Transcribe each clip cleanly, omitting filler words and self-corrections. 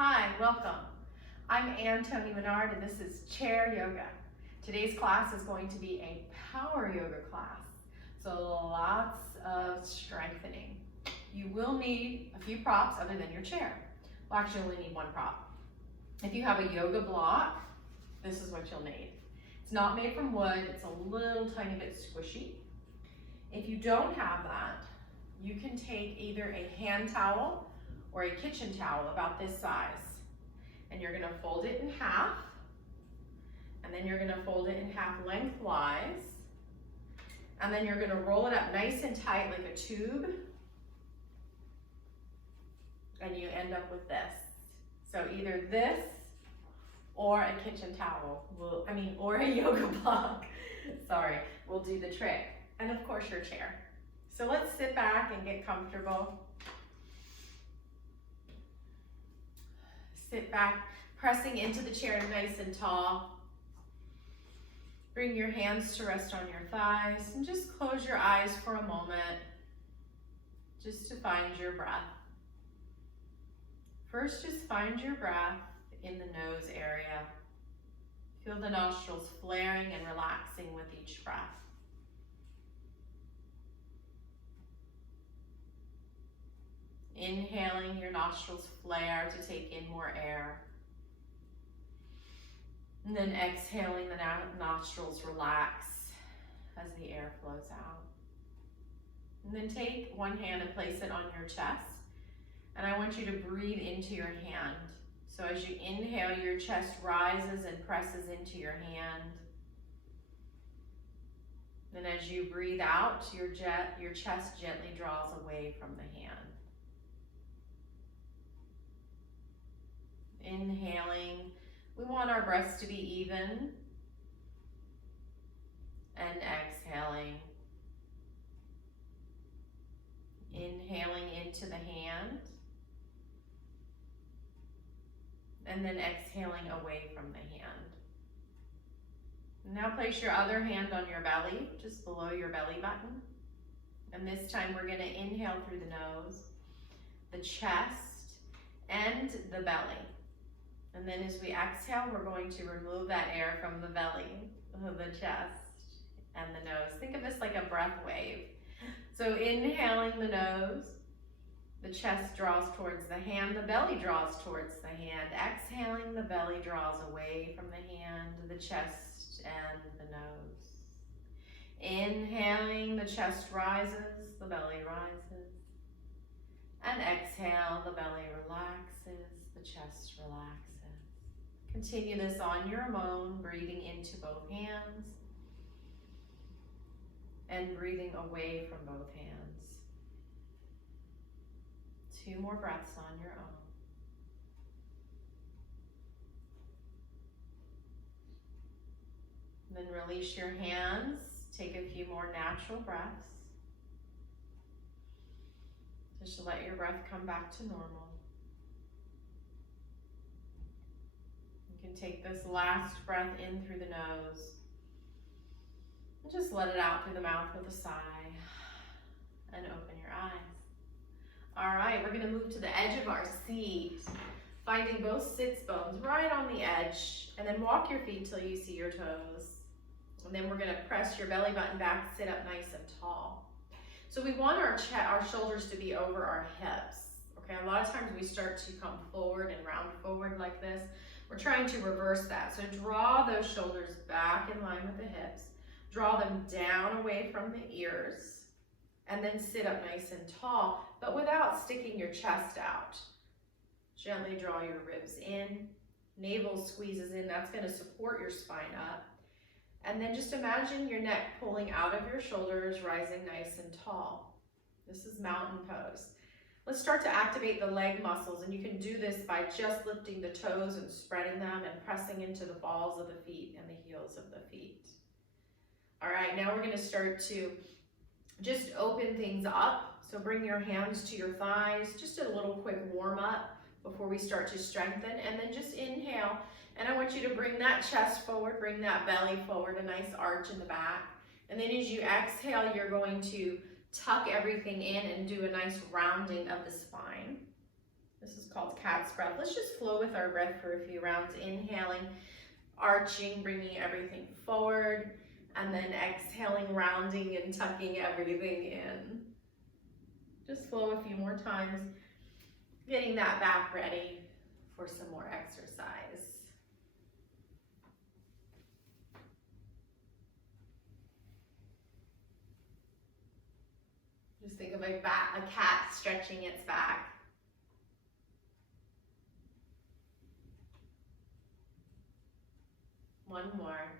Hi, welcome. I'm Toni Minard and this is Chair Yoga. Today's class is going to be a power yoga class, so lots of strengthening. You will need a few props other than your chair. Well, actually only need one prop. If you have a yoga block, this is what you'll need. It's not made from wood, it's a little tiny bit squishy. If you don't have that, you can take either a hand towel or a kitchen towel about this size, and you're gonna fold it in half, and then you're gonna fold it in half lengthwise, and then you're gonna roll it up nice and tight like a tube, and you end up with this. So either this or a kitchen towel, or a yoga block, sorry, will do the trick. And of course your chair. So let's sit back and get comfortable. Sit back, pressing into the chair nice and tall. Bring your hands to rest on your thighs and just close your eyes for a moment, just to find your breath. First, just find your breath in the nose area. Feel the nostrils flaring and relaxing with each breath. Inhaling, your nostrils flare to take in more air. And then exhaling, the nostrils relax as the air flows out. And then take one hand and place it on your chest. And I want you to breathe into your hand. So as you inhale, your chest rises and presses into your hand. Then as you breathe out, your chest gently draws away from the hand. Inhaling, we want our breaths to be even. And exhaling. Inhaling into the hand. And then exhaling away from the hand. Now place your other hand on your belly, just below your belly button. And this time we're going to inhale through the nose, the chest, and the belly. And then as we exhale, we're going to remove that air from the belly, the chest, and the nose. Think of this like a breath wave. So inhaling the nose, the chest draws towards the hand, the belly draws towards the hand. Exhaling, the belly draws away from the hand, the chest, and the nose. Inhaling, the chest rises, the belly rises. And exhale, the belly relaxes, the chest relaxes. Continue this on your own, breathing into both hands and breathing away from both hands. 2 more breaths on your own. Then release your hands. Take a few more natural breaths. Just let your breath come back to normal. You can take this last breath in through the nose and just let it out through the mouth with a sigh and open your eyes. All right, we're gonna move to the edge of our seat, finding both sits bones right on the edge, and then walk your feet till you see your toes. And then we're gonna press your belly button back, sit up nice and tall. So we want our shoulders to be over our hips. Okay, a lot of times we start to come forward and round forward like this. We're trying to reverse that. So draw those shoulders back in line with the hips. Draw them down away from the ears. And then sit up nice and tall, but without sticking your chest out. Gently draw your ribs in. Navel squeezes in. That's going to support your spine up. And then just imagine your neck pulling out of your shoulders, rising nice and tall. This is mountain pose. Let's start to activate the leg muscles, and you can do this by just lifting the toes and spreading them and pressing into the balls of the feet and the heels of the feet. All right, now we're going to start to just open things up. So bring your hands to your thighs, just a little quick warm up before we start to strengthen, and then just inhale. And I want you to bring that chest forward, bring that belly forward, a nice arch in the back. And then as you exhale, you're going to tuck everything in and do a nice rounding of the spine. This is called cat's breath. Let's just flow with our breath for a few rounds. Inhaling, arching, bringing everything forward, and then exhaling, rounding and tucking everything in. Just flow a few more times, getting that back ready for some more exercise. Just think of a cat stretching its back. One more.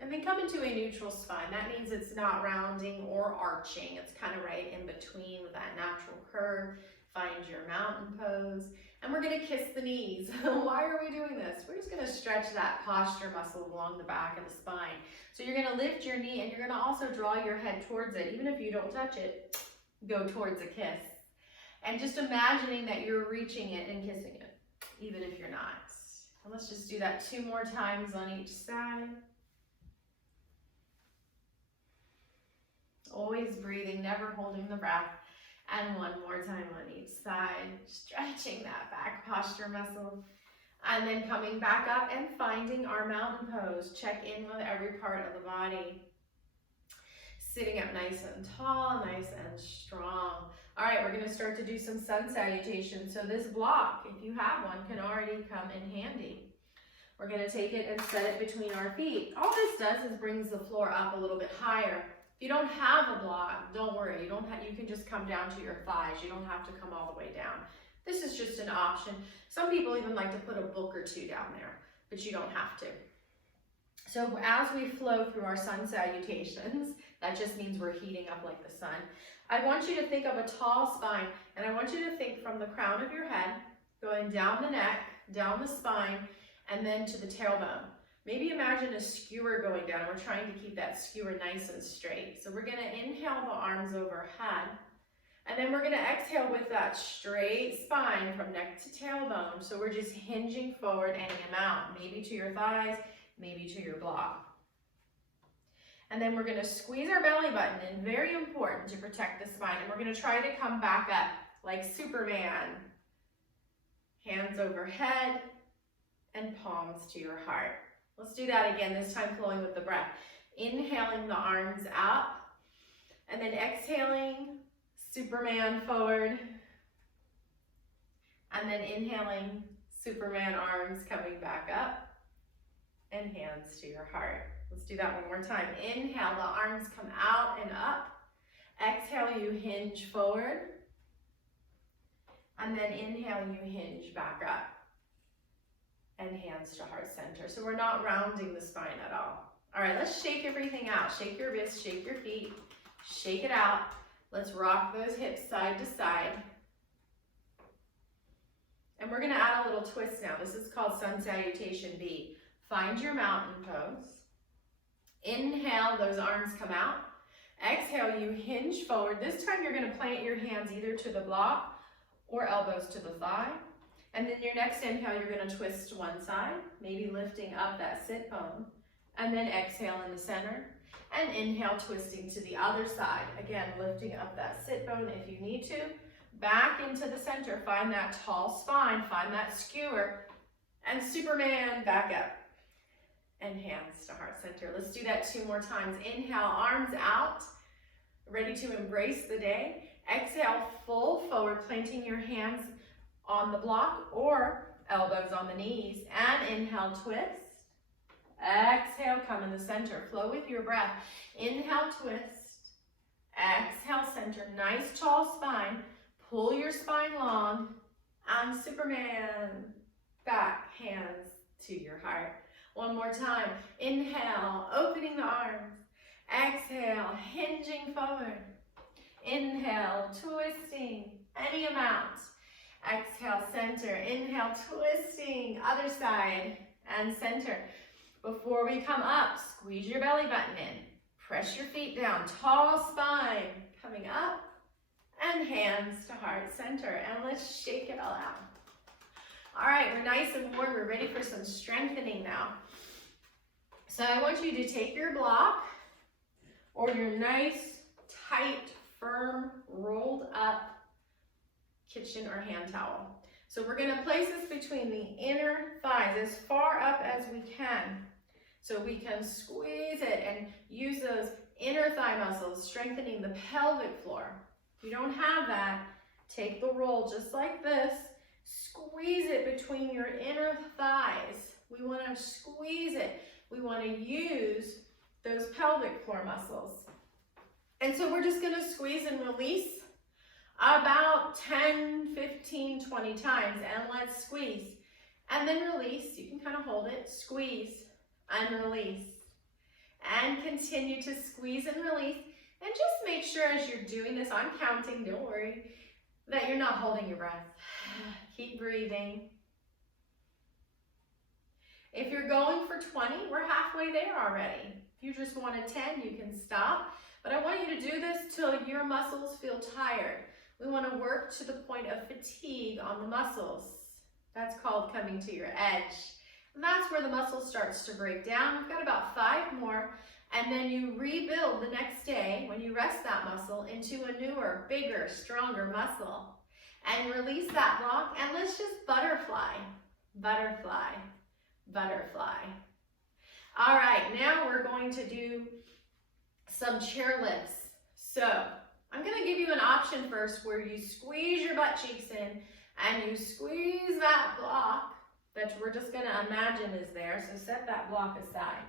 And then come into a neutral spine. That means it's not rounding or arching. It's kind of right in between with that natural curve. Find your mountain pose. And we're gonna kiss the knees. Why are we doing this? We're just gonna stretch that posture muscle along the back of the spine. So you're gonna lift your knee and you're gonna also draw your head towards it. Even if you don't touch it, go towards a kiss. And just imagining that you're reaching it and kissing it, even if you're not. And let's just do that 2 more times on each side. Always breathing, never holding the breath. And 1 more time on each side, stretching that back posture muscle. And then coming back up and finding our mountain pose. Check in with every part of the body. Sitting up nice and tall, nice and strong. All right, we're gonna start to do some sun salutations. So this block, if you have one, can already come in handy. We're gonna take it and set it between our feet. All this does is brings the floor up a little bit higher. If you don't have a block, don't worry. You can just come down to your thighs. You don't have to come all the way down. This is just an option. Some people even like to put a book or 2 down there, but you don't have to. So as we flow through our sun salutations, that just means we're heating up like the sun. I want you to think of a tall spine, and I want you to think from the crown of your head, going down the neck, down the spine, and then to the tailbone. Maybe imagine a skewer going down. We're trying to keep that skewer nice and straight. So we're gonna inhale the arms overhead, and then we're gonna exhale with that straight spine from neck to tailbone. So we're just hinging forward any amount, maybe to your thighs, maybe to your block. And then we're gonna squeeze our belly button in, very important to protect the spine. And we're gonna try to come back up like Superman. Hands overhead and palms to your heart. Let's do that again, this time flowing with the breath. Inhaling the arms up, and then exhaling, Superman forward. And then inhaling, Superman arms coming back up, and hands to your heart. Let's do that 1 more time. Inhale, the arms come out and up. Exhale, you hinge forward. And then inhale, you hinge back up. And hands to heart center. So we're not rounding the spine at all. All right, let's shake everything out. Shake your wrists, shake your feet, shake it out. Let's rock those hips side to side. And we're gonna add a little twist now. This is called Sun Salutation B. Find your mountain pose. Inhale, those arms come out. Exhale, you hinge forward. This time you're gonna plant your hands either to the block or elbows to the thigh. And then your next inhale, you're gonna twist to one side, maybe lifting up that sit bone. And then exhale in the center. And inhale, twisting to the other side. Again, lifting up that sit bone if you need to. Back into the center, find that tall spine, find that skewer. And Superman, back up. And hands to heart center. Let's do that 2 more times. Inhale, arms out, ready to embrace the day. Exhale, full forward, planting your hands on the block or elbows on the knees. And inhale, twist. Exhale, come in the center. Flow with your breath. Inhale, twist. Exhale, center. Nice tall spine. Pull your spine long. And Superman, back, hands to your heart. 1 more time. Inhale, opening the arms. Exhale, hinging forward. Inhale, twisting any amount. Exhale, center. Inhale, twisting, other side, and center. Before we come up, squeeze your belly button in. Press your feet down, tall spine, coming up, and hands to heart center. And let's shake it all out. All right, we're nice and warm. We're ready for some strengthening now. So I want you to take your block or your nice, tight, firm, rolled up kitchen or hand towel. So we're gonna place this between the inner thighs as far up as we can. So we can squeeze it and use those inner thigh muscles, strengthening the pelvic floor. If you don't have that, take the roll just like this, squeeze it between your inner thighs. We wanna squeeze it. We wanna use those pelvic floor muscles. And so we're just gonna squeeze and release about 10, 15, 20 times, and let's squeeze. And then release, you can kind of hold it, squeeze and release. And continue to squeeze and release. And just make sure as you're doing this, I'm counting, don't worry, that you're not holding your breath. Keep breathing. If you're going for 20, we're halfway there already. If you just wanted 10, you can stop. But I want you to do this till your muscles feel tired. We want to work to the point of fatigue on the muscles. That's called coming to your edge. And that's where the muscle starts to break down. We've got about 5 more. And then you rebuild the next day when you rest that muscle into a newer, bigger, stronger muscle. And release that block. And let's just butterfly, butterfly, butterfly. All right, now we're going to do some chair lifts. So I'm going to give you an option first where you squeeze your butt cheeks in and you squeeze that block that we're just going to imagine is there. So set that block aside.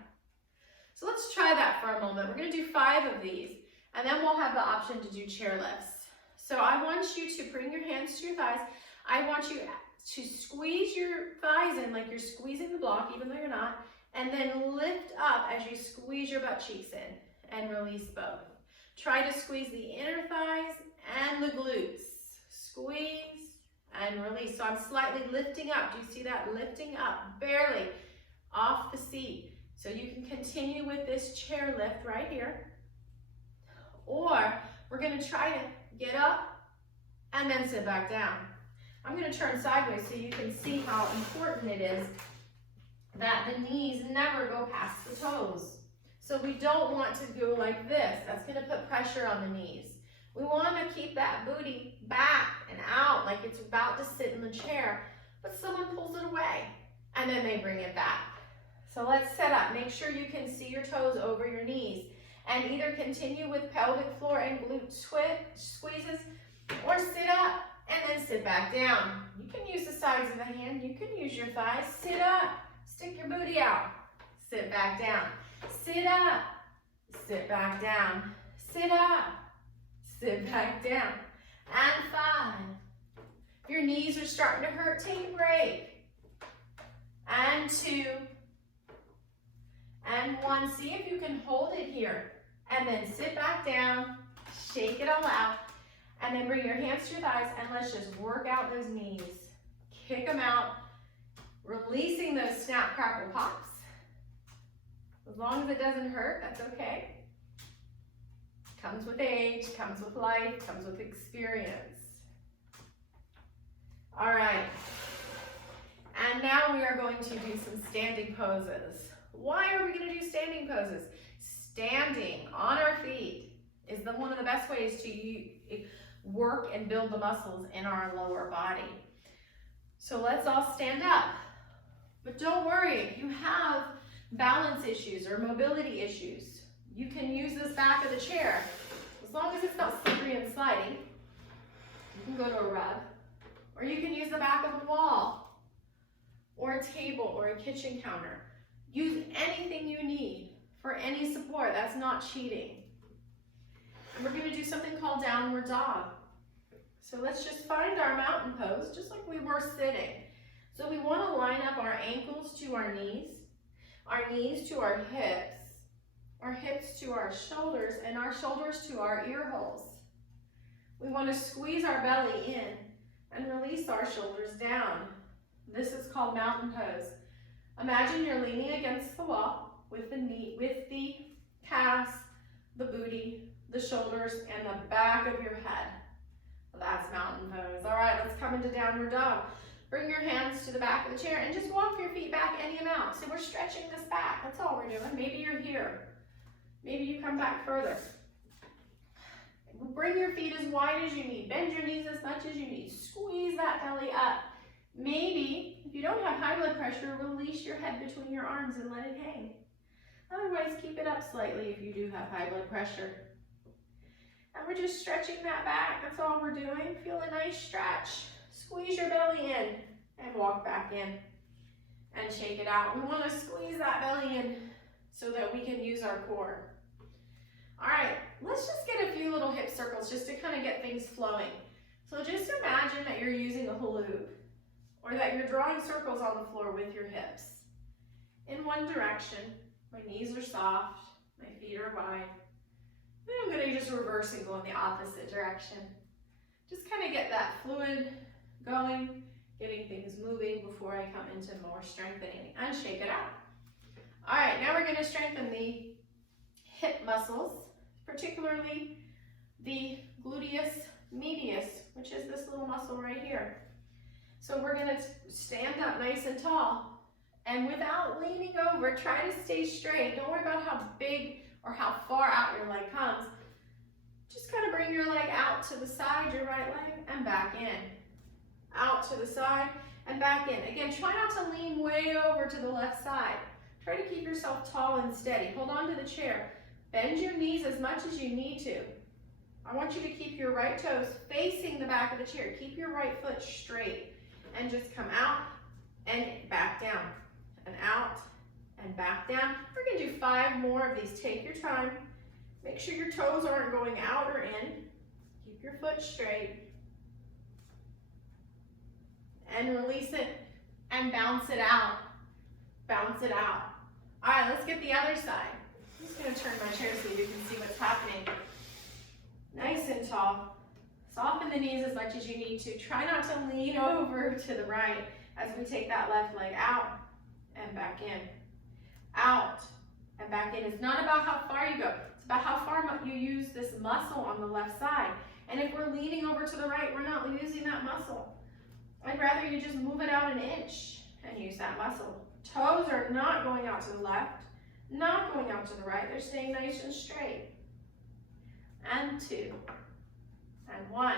So let's try that for a moment. We're going to do 5 of these, and then we'll have the option to do chair lifts. So I want you to bring your hands to your thighs. I want you to squeeze your thighs in like you're squeezing the block, even though you're not, and then lift up as you squeeze your butt cheeks in and release both. Try to squeeze the inner thighs and the glutes. Squeeze and release. So I'm slightly lifting up. Do you see that? Lifting up, barely off the seat. So you can continue with this chair lift right here. Or we're going to try to get up and then sit back down. I'm going to turn sideways so you can see how important it is that the knees never go past the toes. So we don't want to go like this. That's going to put pressure on the knees. We want to keep that booty back and out like it's about to sit in the chair, but someone pulls it away and then they bring it back. So let's set up. Make sure you can see your toes over your knees and either continue with pelvic floor and glute squeezes or sit up and then sit back down. You can use the sides of the hand. You can use your thighs. Sit up. Stick your booty out. Sit back down. Sit up. Sit back down. Sit up. Sit back down. And 5. If your knees are starting to hurt, take a break. And 2. And 1. See if you can hold it here. And then sit back down. Shake it all out. And then bring your hands to your thighs and let's just work out those knees. Kick them out. Releasing those snap, crackle, pops. As long as it doesn't hurt, that's okay. Comes with age, comes with life, comes with experience. All right. And now we are going to do some standing poses. Why are we going to do standing poses? Standing on our feet is one of the best ways to work and build the muscles in our lower body. So let's all stand up. But don't worry, if you have balance issues or mobility issues, you can use this back of the chair. As long as it's not slippery and sliding, you can go to a rug, or you can use the back of a wall, or a table, or a kitchen counter. Use anything you need for any support. That's not cheating. And we're going to do something called downward dog. So let's just find our mountain pose, just like we were sitting. So we want to line up our ankles to our knees to our hips to our shoulders, and our shoulders to our ear holes. We want to squeeze our belly in and release our shoulders down. This is called mountain pose. Imagine you're leaning against the wall with the calves, the booty, the shoulders, and the back of your head. That's mountain pose. All right, let's come into downward dog. Bring your hands to the back of the chair and just walk your feet back any amount. So we're stretching this back. That's all we're doing. Maybe you're here. Maybe you come back further. bring your feet as wide as you need. Bend your knees as much as you need. Squeeze that belly up. Maybe, if you don't have high blood pressure, release your head between your arms and let it hang. Otherwise, keep it up slightly if you do have high blood pressure. And we're just stretching that back. That's all we're doing. Feel a nice stretch. Squeeze your belly in and walk back in and shake it out. We want to squeeze that belly in so that we can use our core. All right, let's just get a few little hip circles just to kind of get things flowing. So just imagine that you're using a hula hoop or that you're drawing circles on the floor with your hips. In one direction, my knees are soft, my feet are wide. Then I'm going to just reverse and go in the opposite direction. Just kind of get that fluid going, getting things moving before I come into more strengthening and shake it out. All right, now we're going to strengthen the hip muscles, particularly the gluteus medius, which is this little muscle right here. So we're going to stand up nice and tall. And without leaning over, try to stay straight. Don't worry about how big or how far out your leg comes. Just kind of bring your leg out to the side, your right leg, and back in. Out to the side and back in. Again, try not to lean way over to the left side. Try to keep yourself tall and steady. Hold on to the chair. Bend your knees as much as you need to. I want you to keep your right toes facing the back of the chair. Keep your right foot straight. And just come out and back down. And out and back down. We're going to do 5 more of these. Take your time. Make sure your toes aren't going out or in. Keep your foot straight. And release it and bounce it out. Bounce it out. All right, let's get the other side. I'm just going to turn my chair so you can see what's happening. Nice and tall. Soften the knees as much as you need to. Try not to lean over to the right as we take that left leg out and back in. Out and back in. It's not about how far you go. It's about how far you use this muscle on the left side. And if we're leaning over to the right, we're not using that muscle. I'd rather you just move it out 1 inch and use that muscle. Toes are not going out to the left, not going out to the right. They're staying nice and straight. And 2. And 1.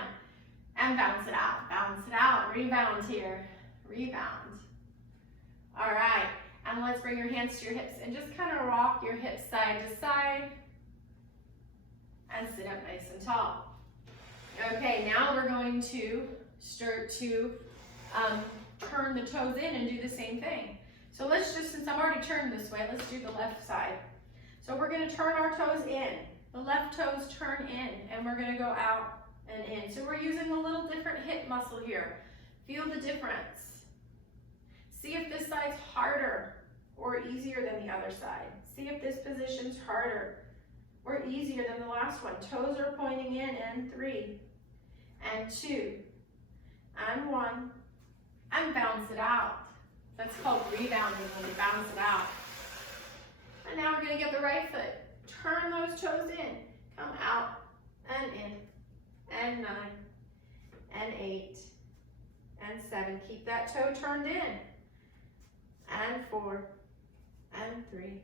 And bounce it out. Bounce it out. Rebound here. Rebound. All right. And let's bring your hands to your hips and just kind of rock your hips side to side. And sit up nice and tall. Okay, now we're going to start to turn the toes in and do the same thing. So let's just, since I'm already turned this way, let's do the left side. So we're going to turn our toes in. The left toes turn in, and we're going to go out and in. So we're using a little different hip muscle here. Feel the difference. See if this side's harder or easier than the other side. See if this position's harder or easier than the last one. Toes are pointing in, and 3, and 2, and 1, and bounce it out. That's called rebounding when you bounce it out. And now we're going to get the right foot. Turn those toes in. Come out and in. And 9, and 8, and 7. Keep that toe turned in. And 4, and 3,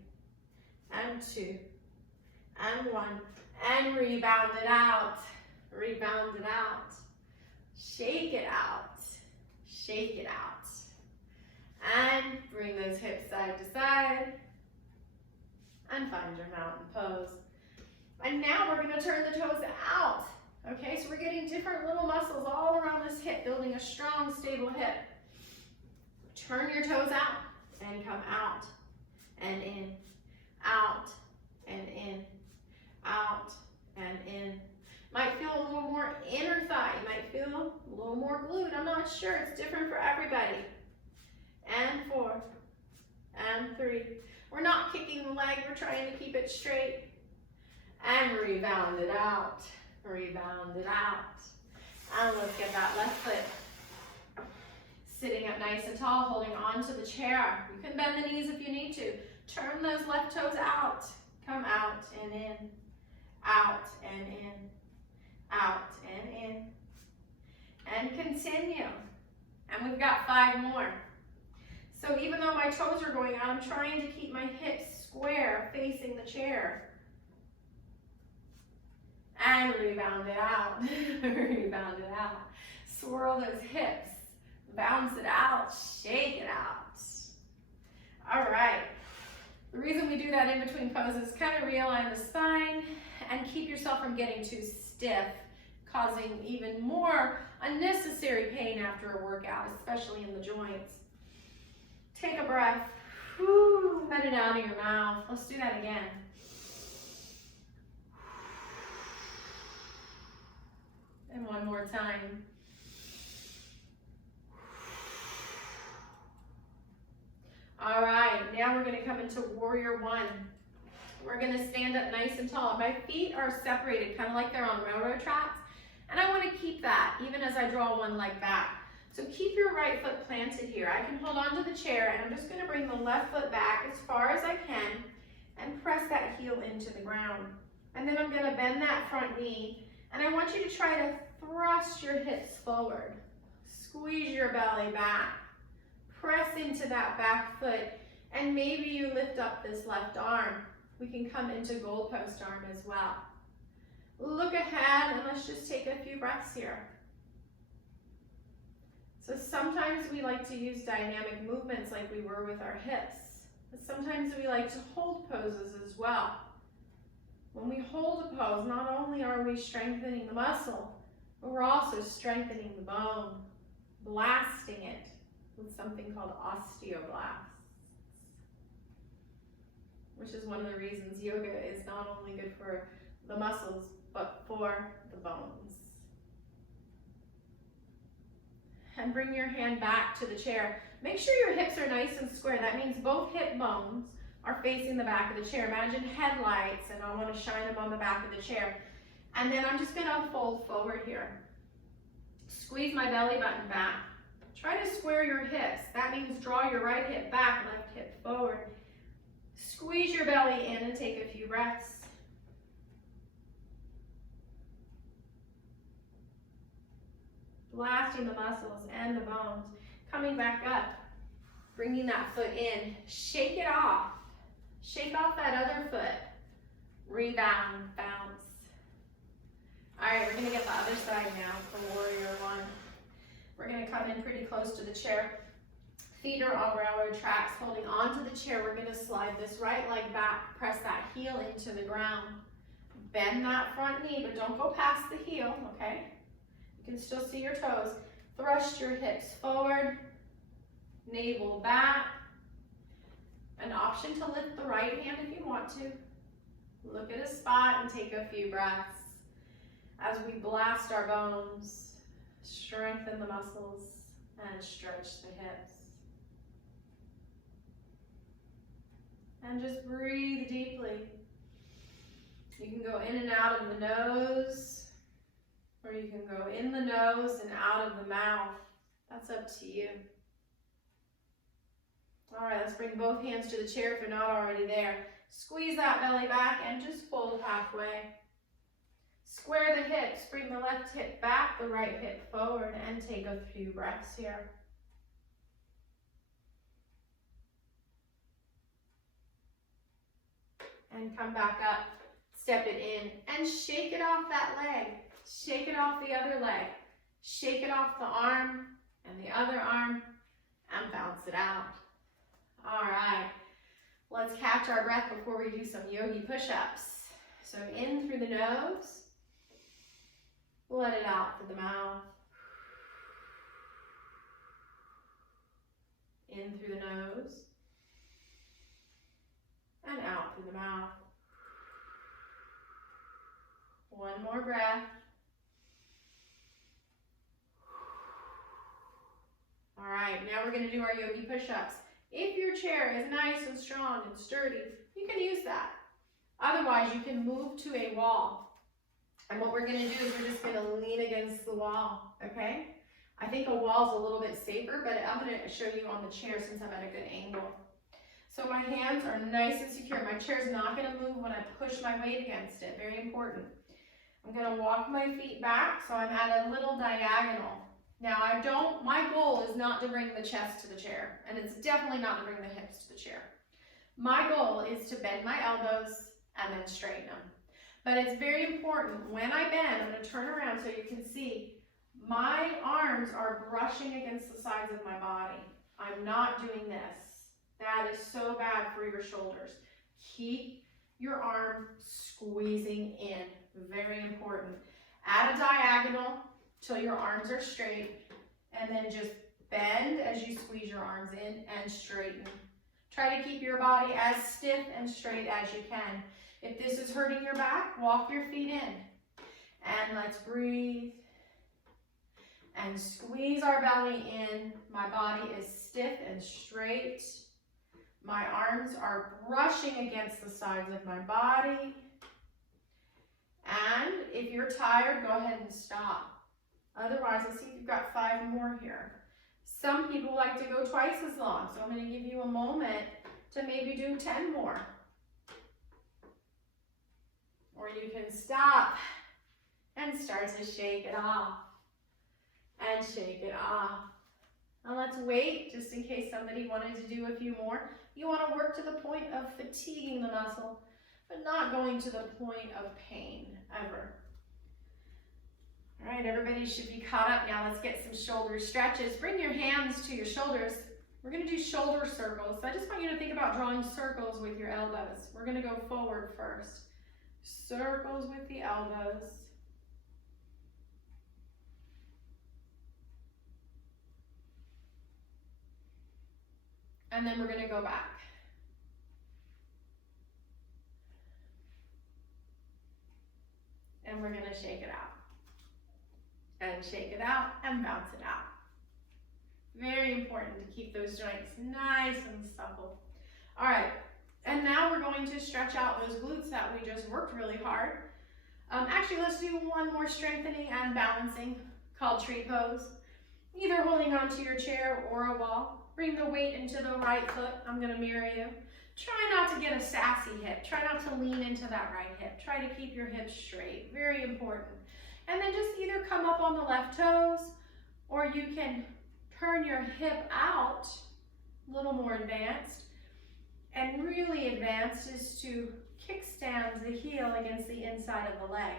and 2, and 1. And rebound it out. Rebound it out. Shake it out. Shake it out. And bring those hips side to side. And find your mountain pose. And now we're going to turn the toes out. Okay, so we're getting different little muscles all around this hip, building a strong, stable hip. Turn your toes out and come out and in, out and in, out and in. Might feel a little more inner thigh. You might feel a little more glute. I'm not sure. It's different for everybody. And 4, and 3. We're not kicking the leg. We're trying to keep it straight. And rebound it out. Rebound it out. And let's get that left foot sitting up nice and tall, holding on to the chair. You can bend the knees if you need to. Turn those left toes out. Come out and in. Out and in. Out and in. And continue. And we've got 5 more. So even though my toes are going out, I'm trying to keep my hips square facing the chair. and rebound it out. Rebound it out. Swirl those hips. Bounce it out. Shake it out. All right. The reason we do that in between poses is kind of realign the spine and keep yourself from getting too stiff, causing even more unnecessary pain after a workout, especially in the joints. Take a breath. Whew, let it out of your mouth. Let's do that again. And one more time. All right, now we're gonna come into warrior one. We're gonna stand up nice and tall. My feet are separated, kind of like they're on railroad tracks. And I wanna keep that, even as I draw one leg back. So keep your right foot planted here. I can hold on to the chair, and I'm just gonna bring the left foot back as far as I can and press that heel into the ground. And then I'm gonna bend that front knee, and I want you to try to thrust your hips forward. Squeeze your belly back. Press into that back foot, and maybe you lift up this left arm. We can come into goalpost arm as well. Look ahead, and let's just take a few breaths here. So sometimes we like to use dynamic movements like we were with our hips, but sometimes we like to hold poses as well. When we hold a pose, not only are we strengthening the muscle, but we're also strengthening the bone, blasting it with something called osteoblasts, which is one of the reasons yoga is not only good for the muscles, but for the bones. And bring your hand back to the chair. Make sure your hips are nice and square. That means both hip bones are facing the back of the chair. Imagine headlights, and I want to shine them on the back of the chair. And then I'm just gonna fold forward here. Squeeze my belly button back. Try to square your hips. That means draw your right hip back, left hip forward. Squeeze your belly in and take a few breaths. Blasting the muscles and the bones. Coming back up, bringing that foot in. Shake it off. Shake off that other foot. Rebound, bounce. All right, we're gonna get the other side now for warrior one. We're gonna come in pretty close to the chair. Feet are on railroad tracks, holding onto the chair. We're gonna slide this right leg back, press that heel into the ground. Bend that front knee, but don't go past the heel, okay? You can still see your toes. Thrust your hips forward, navel back. An option to lift the right hand if you want to. Look at a spot and take a few breaths as we blast our bones, strengthen the muscles, and stretch the hips. And just breathe deeply. You can go in and out of the nose, or you can go in the nose and out of the mouth. That's up to you. All right, let's bring both hands to the chair if you're not already there. Squeeze that belly back and just fold halfway. Square the hips, bring the left hip back, the right hip forward, and take a few breaths here. And come back up, step it in, and shake it off that leg. Shake it off the other leg. Shake it off the arm and the other arm, and bounce it out. All right, let's catch our breath before we do some yogi push-ups. So in through the nose, let it out through the mouth. In through the nose, and out through the mouth. One more breath. All right, now we're gonna do our yogi push-ups. If your chair is nice and strong and sturdy, you can use that. Otherwise, you can move to a wall. And what we're gonna do is we're just gonna lean against the wall, okay? I think a wall's a little bit safer, but I'm gonna show you on the chair since I'm at a good angle. So my hands are nice and secure. My chair's not gonna move when I push my weight against it, very important. I'm gonna walk my feet back so I'm at a little diagonal. Now my goal is not to bring the chest to the chair, and it's definitely not to bring the hips to the chair. My goal is to bend my elbows and then straighten them. But it's very important, when I bend, I'm gonna turn around so you can see, my arms are brushing against the sides of my body. I'm not doing this. That is so bad for your shoulders. Keep your arm squeezing in, very important. Add a diagonal till your arms are straight, and then just bend as you squeeze your arms in and straighten. Try to keep your body as stiff and straight as you can. If this is hurting your back, walk your feet in. And let's breathe. And squeeze our belly in. My body is stiff and straight. My arms are brushing against the sides of my body. And if you're tired, go ahead and stop. Otherwise, let's see if you've got 5 more here. Some people like to go twice as long, so I'm going to give you a moment to maybe do 10 more. Or you can stop and start to shake it off. And shake it off. And let's wait, just in case somebody wanted to do a few more. You want to work to the point of fatiguing the muscle, but not going to the point of pain, ever. All right, everybody should be caught up now. Let's get some shoulder stretches. Bring your hands to your shoulders. We're going to do shoulder circles. So I just want you to think about drawing circles with your elbows. We're going to go forward first. Circles with the elbows. And then we're going to go back. And we're going to shake it out. And shake it out and bounce it out. Very important to keep those joints nice and supple. All right, and now we're going to stretch out those glutes that we just worked really hard. Actually, let's do one more strengthening and balancing called tree pose. Either holding onto your chair or a wall. Bring the weight into the right foot. I'm going to mirror you. Try not to get a sassy hip. Try not to lean into that right hip. Try to keep your hips straight. Very important. And then just either come up on the left toes, or you can turn your hip out, a little more advanced. And really advanced is to kickstand the heel against the inside of the leg.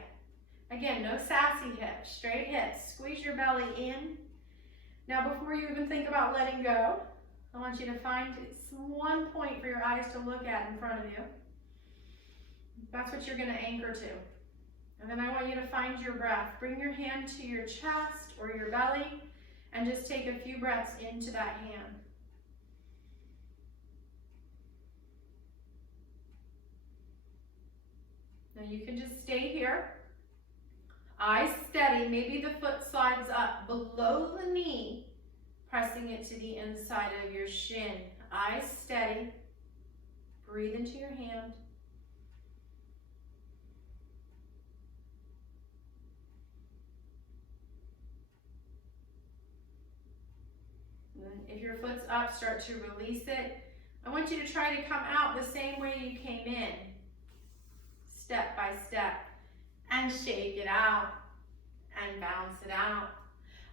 Again, no sassy hips, straight hips. Squeeze your belly in. Now, before you even think about letting go, I want you to find one point for your eyes to look at in front of you. That's what you're going to anchor to. And then I want you to find your breath. Bring your hand to your chest or your belly and just take a few breaths into that hand. Now you can just stay here. Eyes steady. Maybe the foot slides up below the knee, pressing it to the inside of your shin. Eyes steady. Breathe into your hand. If your foot's up, start to release it. I want you to try to come out the same way you came in. Step by step. And shake it out. And bounce it out.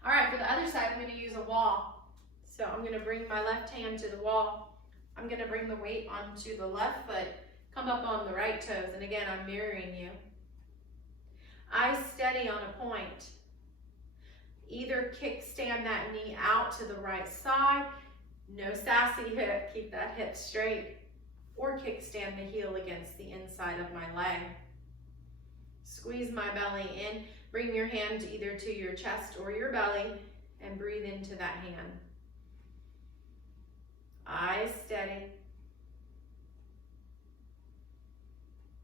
All right, for the other side, I'm going to use a wall. So I'm going to bring my left hand to the wall. I'm going to bring the weight onto the left foot. Come up on the right toes. And again, I'm mirroring you. Eyes steady on a point. Either kickstand that knee out to the right side, no sassy hip, keep that hip straight, or kickstand the heel against the inside of my leg. Squeeze my belly in, bring your hand either to your chest or your belly, and breathe into that hand. Eyes steady.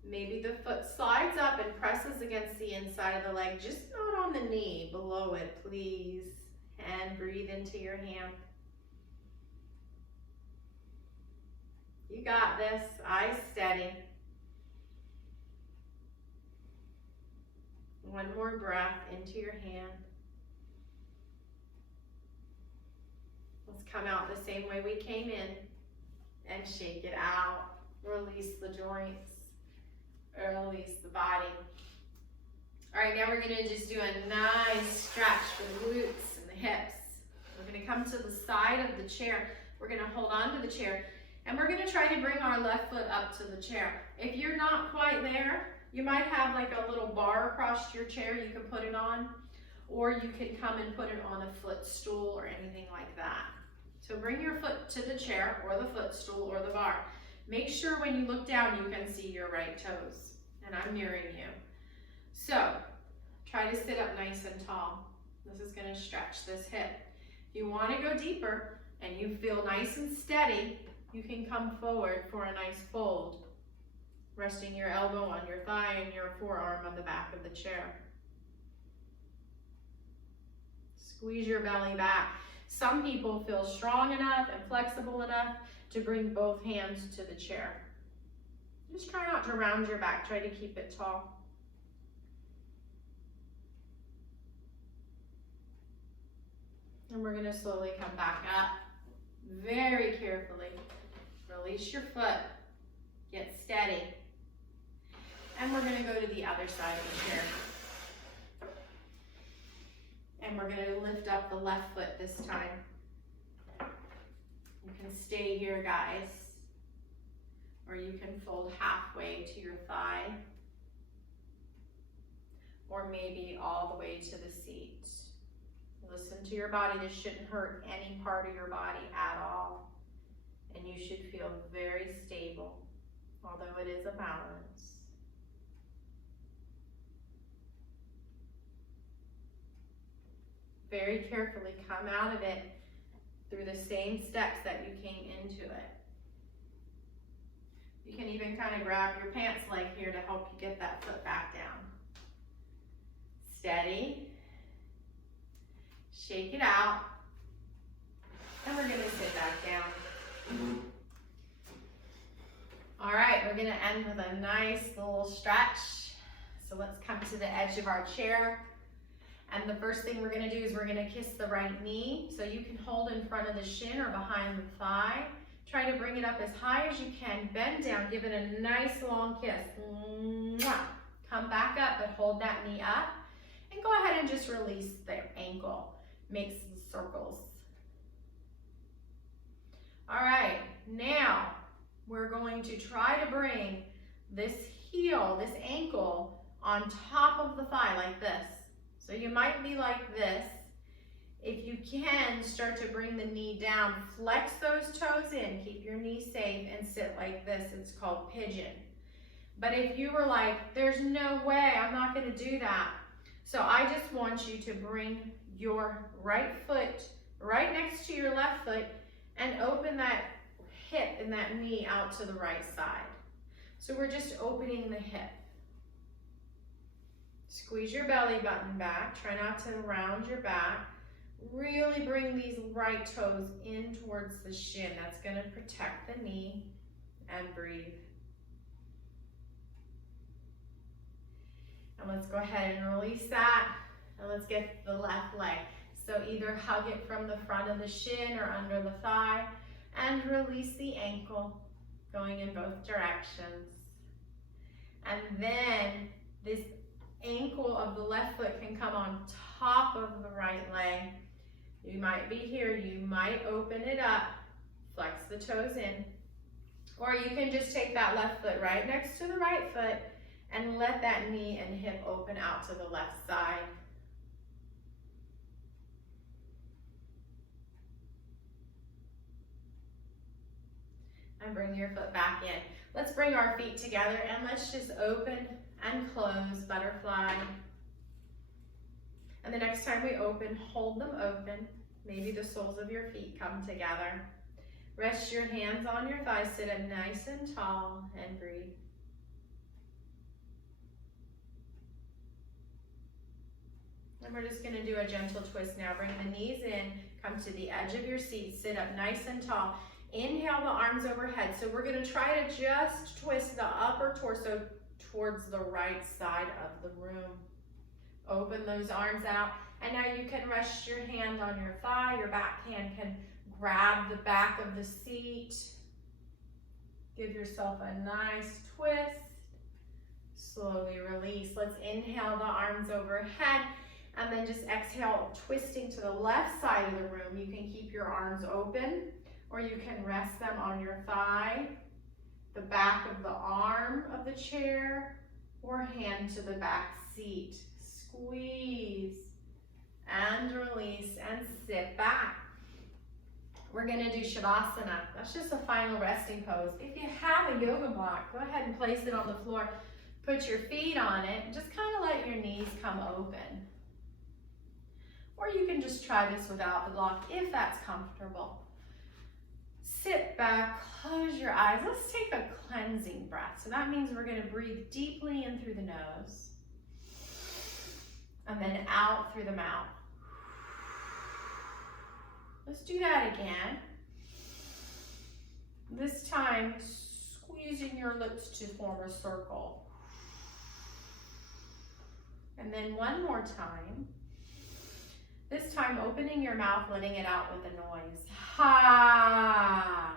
Maybe the foot slides up and presses against the inside of the leg, just not on the knee, below it, please. And breathe into your hand. You got this. Eyes steady. One more breath into your hand. Let's come out the same way we came in and shake it out. Release the joints. Release the body. All right, now we're going to just do a nice stretch for the glutes and the hips. We're going to come to the side of the chair. We're going to hold on to the chair, and we're going to try to bring our left foot up to the chair. If you're not quite there, You might have like a little bar across your chair you can put it on, or you can come and put it on a footstool or anything like that. So bring your foot to the chair or the footstool or the bar. Make sure when you look down you can see your right toes, and I'm mirroring you. So try to sit up nice and tall. This is going to stretch this hip. If you want to go deeper and you feel nice and steady, you can come forward for a nice fold, resting your elbow on your thigh and your forearm on the back of the chair. Squeeze your belly back. Some people feel strong enough and flexible enough to bring both hands to the chair. Just try not to round your back. Try to keep it tall. And we're going to slowly come back up. Very carefully. Release your foot. Get steady. And we're going to go to the other side of the chair. And we're going to lift up the left foot this time. You can stay here, guys. Or you can fold halfway to your thigh. Or maybe all the way to the seat. Listen to your body. This shouldn't hurt any part of your body at all. And you should feel very stable, although it is a balance. Very carefully come out of it through the same steps that you came into it. You can even kind of grab your pants leg here to help you get that foot back down. Steady. Shake it out. And we're going to sit back down. All right, we're going to end with a nice little stretch. So let's come to the edge of our chair. And the first thing we're going to do is we're going to kiss the right knee. So you can hold in front of the shin or behind the thigh. Try to bring it up as high as you can. Bend down. Give it a nice long kiss. Mwah. Come back up, but hold that knee up. And go ahead and just release the ankle. Make some circles. All right, now we're going to try to bring this heel, this ankle, on top of the thigh like this. So you might be like this. If you can, start to bring the knee down. Flex those toes in. Keep your knee safe and sit like this. It's called pigeon. But if you were like, there's no way, I'm not going to do that. So I just want you to bring your right foot right next to your left foot and open that hip and that knee out to the right side. So we're just opening the hip. Squeeze your belly button back. Try not to round your back. Really bring these right toes in towards the shin. That's going to protect the knee, and breathe. And let's go ahead and release that. And let's get the left leg. So either hug it from the front of the shin or under the thigh, and release the ankle, going in both directions. And then this ankle of the left foot can come on top of the right leg. You might be here, you might open it up, flex the toes in, or you can just take that left foot right next to the right foot and let that knee and hip open out to the left side. And bring your foot back in. Let's bring our feet together and let's just open and close, butterfly. And the next time we open, hold them open. Maybe the soles of your feet come together. Rest your hands on your thighs, sit up nice and tall, and breathe. And we're just going to do a gentle twist now. Bring the knees in, come to the edge of your seat, sit up nice and tall. Inhale the arms overhead. So we're going to try to just twist the upper torso towards the right side of the room. Open those arms out. And now you can rest your hand on your thigh. Your back hand can grab the back of the seat. Give yourself a nice twist. Slowly release. Let's inhale the arms overhead. And then just exhale, twisting to the left side of the room. You can keep your arms open, or you can rest them on your thigh, the back of the arm of the chair, or hand to the back seat. Squeeze and release and sit back. We're gonna do Shavasana. That's just a final resting pose. If you have a yoga block, go ahead and place it on the floor. Put your feet on it and just kind of let your knees come open. Or you can just try this without the block if that's comfortable. Sit back, close your eyes. Let's take a cleansing breath. So that means we're gonna breathe deeply in through the nose and then out through the mouth. Let's do that again. This time, squeezing your lips to form a circle. And then one more time. This time, opening your mouth, letting it out with a noise. Ha!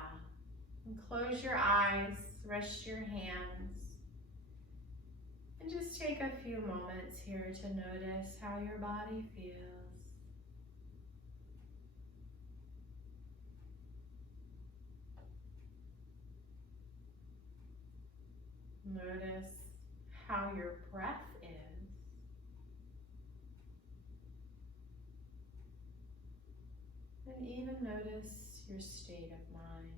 And close your eyes, rest your hands. And just take a few moments here to notice how your body feels. Notice how your breath is. And even notice your state of mind.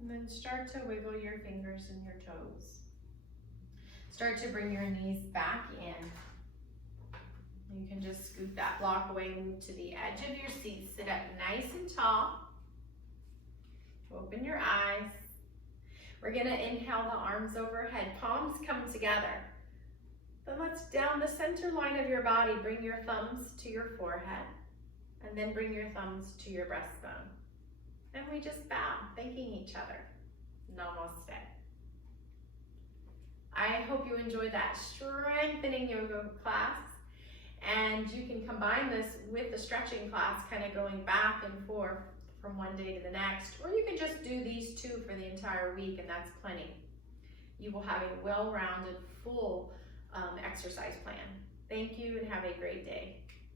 And then start to wiggle your fingers and your toes. Start to bring your knees back in. You can just scoot that block away, move to the edge of your seat, sit up nice and tall. Open your eyes. We're gonna inhale the arms overhead, palms come together. Then let's down the center line of your body, bring your thumbs to your forehead, and then bring your thumbs to your breastbone. And we just bow, thanking each other. Namaste. I hope you enjoyed that strengthening yoga class. And you can combine this with the stretching class, kind of going back and forth from one day to the next, or you can just do these two for the entire week, and that's plenty. You will have a well-rounded, full exercise plan. Thank you and have a great day.